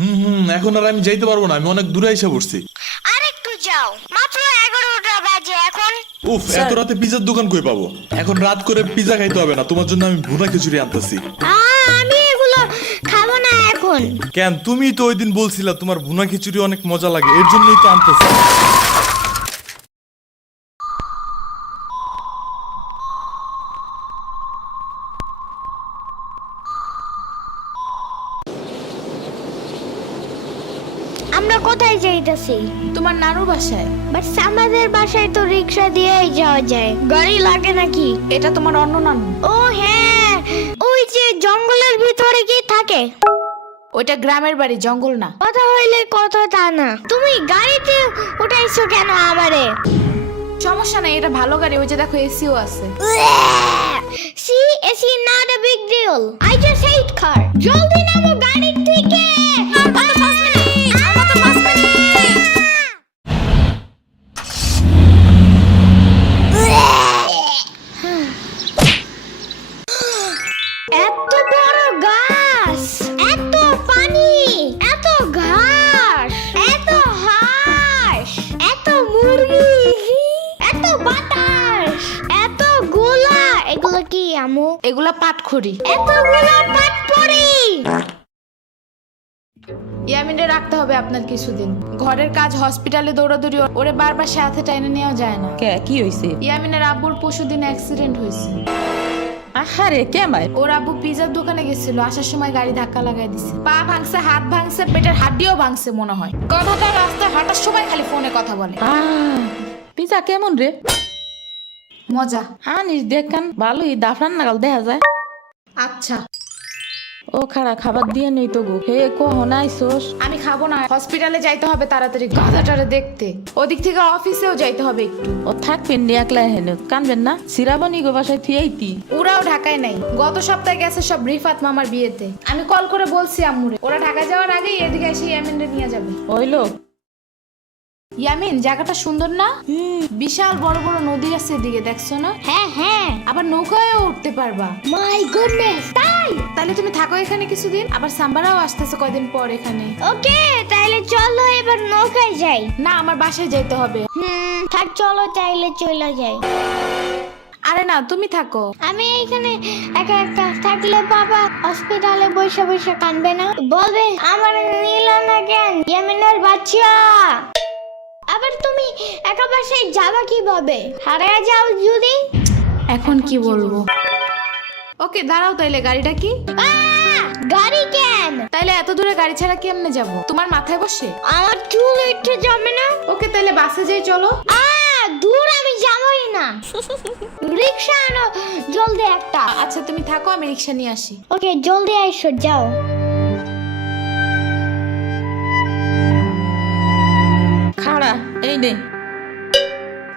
হুম হুম এখন আর আমি যাইতে পারব না আমি অনেক দূরে এসে পড়ছি। আর একটু যাও মাত্র এগারোটা বাজে এখন। উফ এত রাতে পিজার দোকান কই পাবো? এখন রাত করে পিজা খাইতে হবে না তোমার জন্য আমি ভুনা খিচুড়ি আনতেছি। আমি এগুলো খাব না এখন। কেন তুমি তো ওই দিন বলছিলা তোমার ভুনা খিচুড়ি অনেক মজা লাগে এর জন্যই তো আনতেছি আমরা কোথায় যাইতেছি তোমার নানুর বাসায় বাট আমাদের বাসায় তো রিক্সা দিয়েই যাওয়া যায় গাড়ি লাগে নাকি এটা তোমার অন্য নানু ও হ্যাঁ ওই যে জঙ্গলের ভিতরে কি থাকে ওইটা গ্রামের বাড়ি জঙ্গল না কথা হইলে কথা তা না তুমি গাড়িতে উঠাইছো কেন আমারে সমস্যা নাই এটা ভালো গাড়ি ওই যে দেখো এসিও আছে see AC not a big deal I just hate কার জলদি নামো গাড়ি থেকে ইয়ামিনে রাখতে হবে আপনার কিছুদিন। ঘরের কাজ হসপিটালে দৌড়াদৌড়ি ওরে বারবার সাথে টাইনে নেওয়া যায় না। কে কি হইছে? ইয়ামিনের আব্বুর পশুদিন অ্যাক্সিডেন্ট হয়েছে আহারে কে মাই ওর আব্বু পিজার দোকানে গেছিল আসার সময় গাড়ি ধাক্কা লাগাই দিছে। পা ভাঙছে হাত ভাঙছে পেটের হাড্ডিও ভাঙছে মনে হয়। কথাটা রাস্তায় হাঁটার সময় খালি ফোনে কথা বলে। পিজা কেমন রে? মজা। আনিস দেখান ভালোই দাফরান নাগাল দেখা যায়। আচ্ছা। ও খারা খাবার দিয়ে নেই তো গো হে কো হনাই সোস আমি খাব না হসপিটালে যাইতে হবে তাড়াতাড়ি গাধাটারে দেখতে। ওদিক থেকে অফিসেও যাইতে হবে একটু। ও থাকবেন নি একলা হেন। কানবেন না? সিরাবনি গো বাসায় থিয়াইতি। ওরাও ঢাকায় নাই। গত সপ্তাহে গেছে সব রিফাত মামার বিয়েতে। আমি কল করে বলছি আম্মুরে। ওরা ঢাকা যাওয়ার আগেই এদিকে এসে এমএনডি নিয়ে যাবে। ওইলো ইয়ামিন জায়গাটা সুন্দর না? বিশাল বড় বড় নদী আছে এদিকে দেখছ না? হ্যাঁ হ্যাঁ। আবার নৌকায়ও উঠতে পারবা। মাই গুডনেস তাই? তাহলে তুমি থাকো এখানে কিছুদিন আবার সাম্বারাও আসতেছে কয়দিন পর এখানে। ওকে তাইলে চলো এবার নৌকায় যাই। না আমার বাসায় যেতে হবে। হুম থাক চলো তাইলে চলে যাই। আরে না তুমি থাকো। আমি এখানে একা একা থাকলে বাবা হসপিটালে বসে বসে কানবে না। বলবে আমার নিল না কেন ইয়ামিনের বাচ্চা। আবার তুমি একা বাসায় যাবা কীভাবে? হারিয়ে যাও যদি। এখন কি বলব? ওকে দাঁড়াও তাইলে গাড়িটা কি? গাড়ি কেন? তাইলে এত দূরে গাড়ি ছাড়া কেমনে যাব? তোমার মাথায় বসে? আমার চুল উঠে যাবে না। ওকে তাইলে বাসে যাই চলো। আহ দূর আমি যাবই না। রিক্সা আনো জলদি একটা। আচ্ছা তুমি থাকো আমি রিক্সা নিয়ে আসি। ওকে জলদি আইসো যাও। খাড়া এই নে।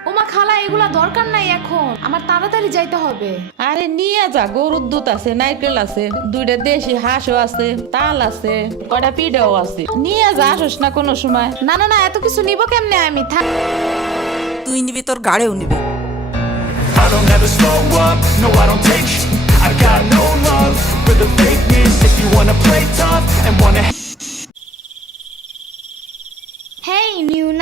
ওমা খালা এগুলা দরকার নাই এখন। আমার তাড়াতাড়ি যাইতে হবে। আরে নিয়ে যা গরুর দুধ আছে নারকেল আছে দুইটা দেশি হাঁসও আছে তাল আছে কয়টা পিঠাও আছে। নিয়ে যা আসোস না কোনো সময়। না না না এত কিছু নিব কেমনে আমি? থাক তুই নিবি তোর গাড়িও নিবি। I don't ever slow up, no I don't take I got no love for the fakeness If you wanna play tough and wanna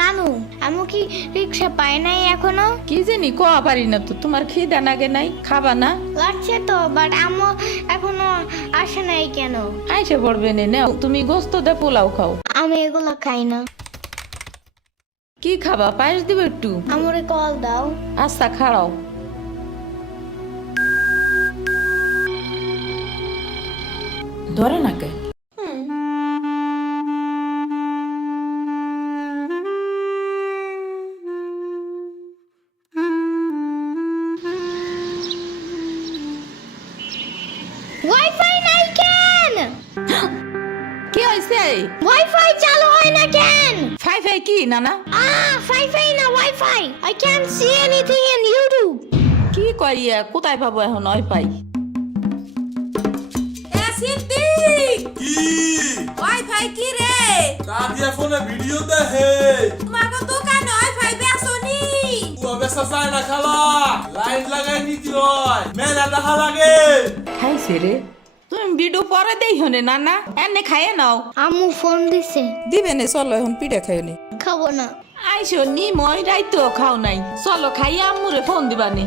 নানু আমি কি রিক্সা পাই নাই এখনও? কি জানি কোয়া পারি না তো তোমার খিদা নাগে নাই খাবা না? লাগছে তো বাট আমো এখনও আসে নাই কেন? আইসে পড়বে নে নাও তুমি গোস্ত দে পোলাও খাও। আমি এগুলো খাই না। কি খাবা পায়েস দিব একটু? আমরে কল দাও। আচ্ছা খাড়াও। ধরে নাকে কি ওয়াইফাই চালু হয় না কেন? ফাই ফাই কি নানা? আহ ফাইফাই না wifi I can see anything in YouTube কি করিয়া কোথায় পাবো এখন ওই পাই কি? ওয়াইফাই কি রে? কাদিয়া ফোনে ভিডিও দেখে। তোমাকে দোকান ওয়াইফাই বেসনি পুরো বেসা যায় না খালা। লাইন লাগাই নিতে হয়। মেলা দেখা লাগে। খাইছে রে। তুমি বিডু পরে দেই হনে না না এনে খাইয়ে নাও। আম্মু ফোন দিছে। দিবে নে চলো এখন পিঠা খাই নি। খাব না। আইসো নি মই রাইতো খাও নাই। চলো খাইয়া আম্মুরে ফোন দিবানি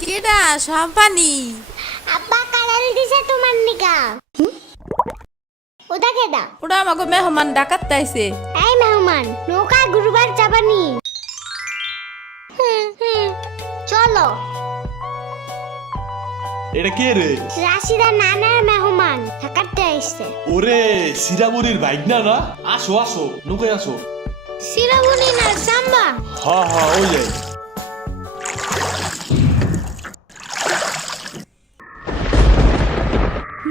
কেডা সম্পানি আব্বা কালার দিছে তোমার নিকা। ওটা কেডা? ওটা আমাকে মেহমান ডাকাত তাইছে এই মেহমান নৌকা গুরুবার হুম। চলো। এটা কে রে? রাশিদা নানার মেহমান থাকাতে আসছে ওরে সিরামুরির বাইক না? আসো আসো নৌকায় আসো। সিরাবুনি না সাম্বা হা হা ওই যাই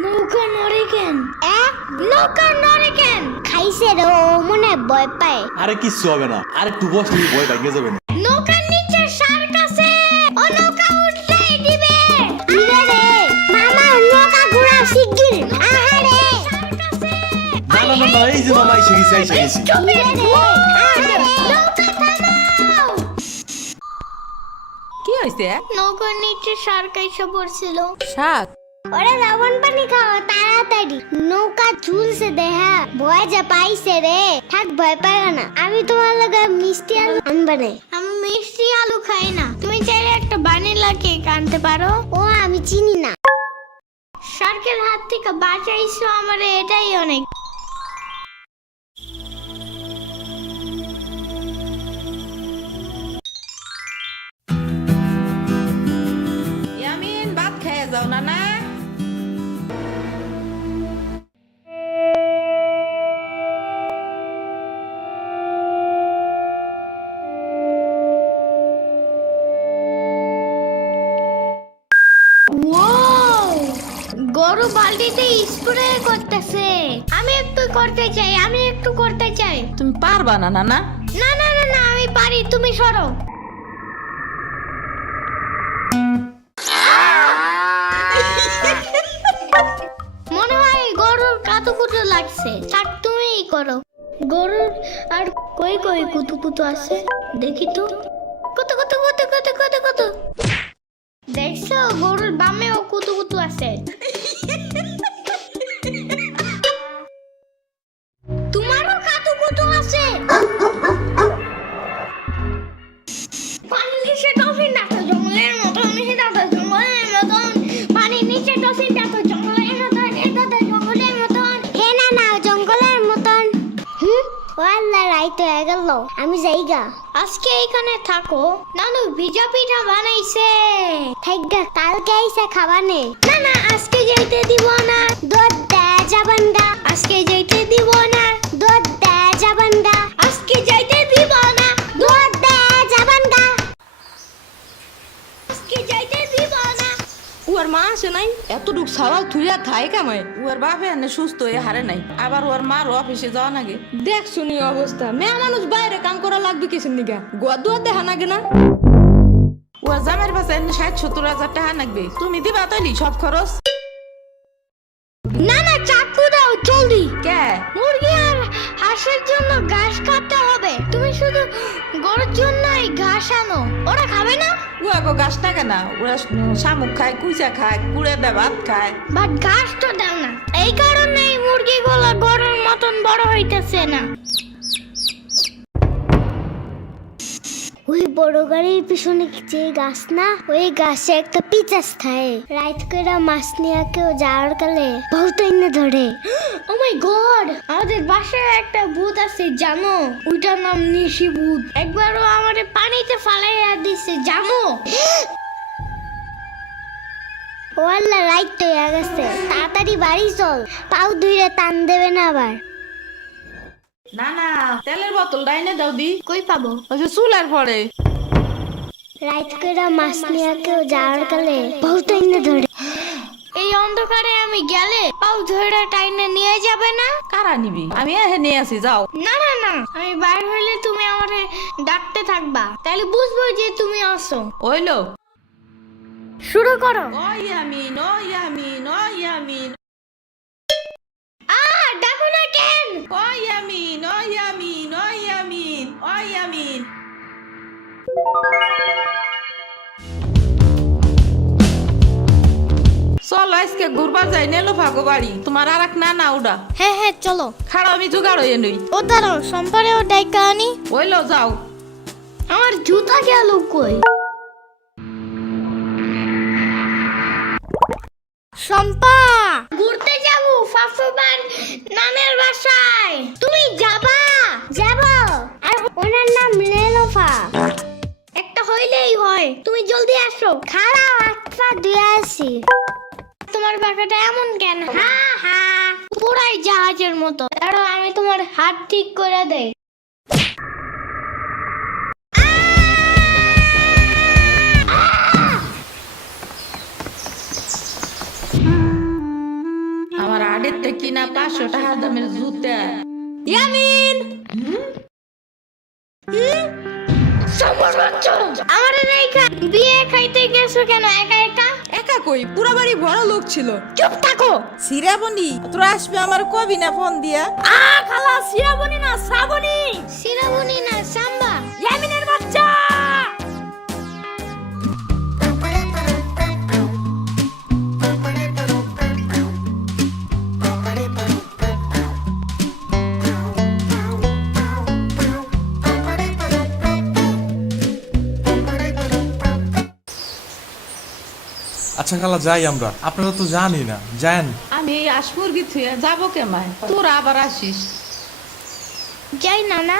নৌকা নড়ে কেন? নৌকা নড়ে কেন? খাইছে রে ও মনে ভয় পায়। আরে কিচ্ছু হবে না। আরে একটু বসে ভয় ভাঙে যাবে না। না এই যে মামা এসে গেছি এসে গেছি। কি হইছে নৌকার নিচে শার্ক এসে পড়ছিল। শাক? ওরে লবণ পানি খাও তাড়াতাড়ি। নৌকা ঝুলছে দেহা ভয় যে পাইছে রে। থাক ভয় পাই না। আমি তোমার লগে মিষ্টি আলু আনবে আমি মিষ্টি আলু খাই না। তুমি চাইলে একটা বানিলা কেক আনতে পারো। ও আমি চিনি না। শার্কের হাত থেকে বাঁচাইছো আমার এটাই অনেক। করতে চাই আমি একটু করতে চাই। তুমি পারবা না না না না না না না আমি পারি তুমি সরো। মনে হয় গরুর কাতুকুতু লাগছে। থাক তুমিই করো। গরুর আর কই কই কুতু কুতু আছে? দেখি তো। কত কত কত কত কত কত ওয়াল্লা রাইত হয়ে গেল। আমি যাইগা আজকে এখানে থাকো। নানু ভিজা পিঠা বানাইছে। থাইগা কালকে আইসা খাবানে। না না আজকে যাইতে দিব না। দুধ দেয়া যাবেন আজকে যাইতে দিব না। দুধ দেয়া যাবেন আজকে যাইতে দিব না দুধ দেয়া যাবান গা আজকে যাইতে দিব না উয়ার মা আসে নাই? এতটুক সওয়াল থুইয়া থাই কামাই উয়ার বাপে এনে সুস্থ হয়ে হারে নাই। আবার ওর মার অফিসে যাওয়া নাগে। দেখ শুনি অবস্থা মেয়ে মানুষ বাইরে কাম করা লাগবে কিছু নিগা? গোয়া দুয়া দেখা নাগে না? জামের পাশে এনে ষাট সত্তর হাজার টাকা লাগবে তুমি দিবা তৈলি সব খরচ? না না চাকু দাও জলদি। কে? মুরগি আর হাঁসের জন্য ঘাস কাটতে হবে। তুমি শুধু গরুর জন্য ঘাস আনো। ওরা খাবে না? উয়া গো গাছ টাকা না, ওরা শামুক খায় কুচা খায়, কুড়ে দেয় ভাত খায়। বাট ঘাস তো দাও না। এই কারণে মুরগিগুলো গরুর মতন বড় হইতেছে না। ওই বড় গাড়ির পিছনে যে গাছ না? ওই গাছে একটা পিচাস খায় রাইত করে মাছ নিয়ে কেউ যাওয়ার কালে বহুত এনে ধরে। ও মাই গড আমাদের বাসায় একটা ভূত আছে, জানো? ওইটার নাম নিশি ভূত। একবারও আমাদের পানিতে ফালাইয়া দিছে, জানো? ও আল্লাহ, রাইট তো গেছে। তাড়াতাড়ি বাড়ি চল। পাও ধুইরে টান দেবে না আবার। না না তেলের বোতল ডাইনে দাও দি। কই পাবো? ওই যে চুলার পরে। রাইট করে মাছ নিয়ে কেউ যাওয়ার কালে বহুত ধরে। এই অন্ধকারে আমি গেলে পাও ধরে টাইনে নিয়ে যাবে না? কারা নিবি? আমি এহে নিয়ে আসি যাও। না না না আমি বাইর হইলে তুমি আমারে ডাকতে থাকবা। তাহলে বুঝব যে তুমি আসো। ওইলো শুরু করো। ও ইয়ামিন ও ইয়ামিন ও ইয়ামিন আ ডাকো না কেন ও ইয়ামিন ও ইয়ামিন ও ইয়ামিন ও ইয়ামিন চল আজকে ঘুরবা যাই নেলো ভাগো বাড়ি। তোমার আর এক না না ওডা হ্যাঁ হ্যাঁ চলো। খাড়া আমি জোগাড় হয়ে নই। ও দাঁড়াও সম্পারেও ডাইকা আনি। ওইলো যাও। আমার জুতা গেল কই? শম্পা! ঘুরতে যাব ফাফুবার নানের বাসায়। তুমি যাবা? যাব। আর ওনার নাম লেলোফা হইলেই হয়। তুমি জলদি আসো। খারাপ আচ্ছা দিয়ে আসি। তোমার পাখাটা এমন কেন? হ্যাঁ হ্যাঁ পুরাই জাহাজের মতো। দাঁড়াও আমি তোমার হাত ঠিক করে দেই। আমার আডের থেকে কিনা পাঁচশো টাকা দামের জুতা। ইয়ামিন! আমার রেখা বিয়ে খাইতে গেছো কেন? একা একা? একা কই? পুরা বাড়ি বড় লোক ছিল। চুপ থাকো! সিরাবনি তোরা আসবে আমার কবি না ফোন দিয়া? আ খালা সিরাবনি না শ্রাবণী? সিরাবনি না সাম্বা ইয়ামিনের আচ্ছা খালা যাই আমরা। আপনারা তো জানি না যান আমি এই গিয়ে যাব কে কেমায়? তোরা আবার আসিস। যাই না না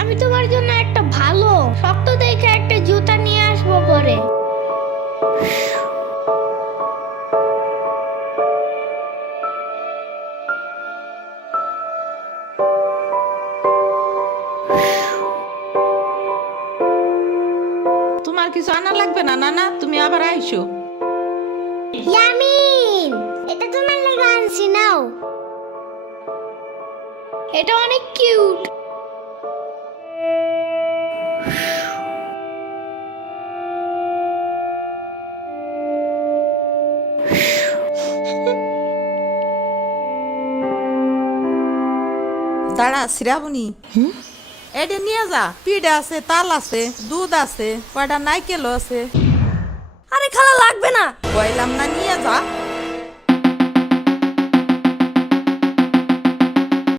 আমি তোমার জন্য একটা ভালো শক্ত দেখে একটা জুতা নিয়ে আসব পরে কিছু আনা লাগবে না? নানা তুমি আবার আইসো। ইয়ামিন এটা তোমার লেগে আনছি নাও। এটা অনেক কিউট। দাঁড়া সিরাবনি এটা নিয়ে যা। পিঠা আছে তাল আছে দুধ আছে কয়টা নাইকেলও আছে। আরে খালা লাগবে না। কইলাম না নিয়ে যা।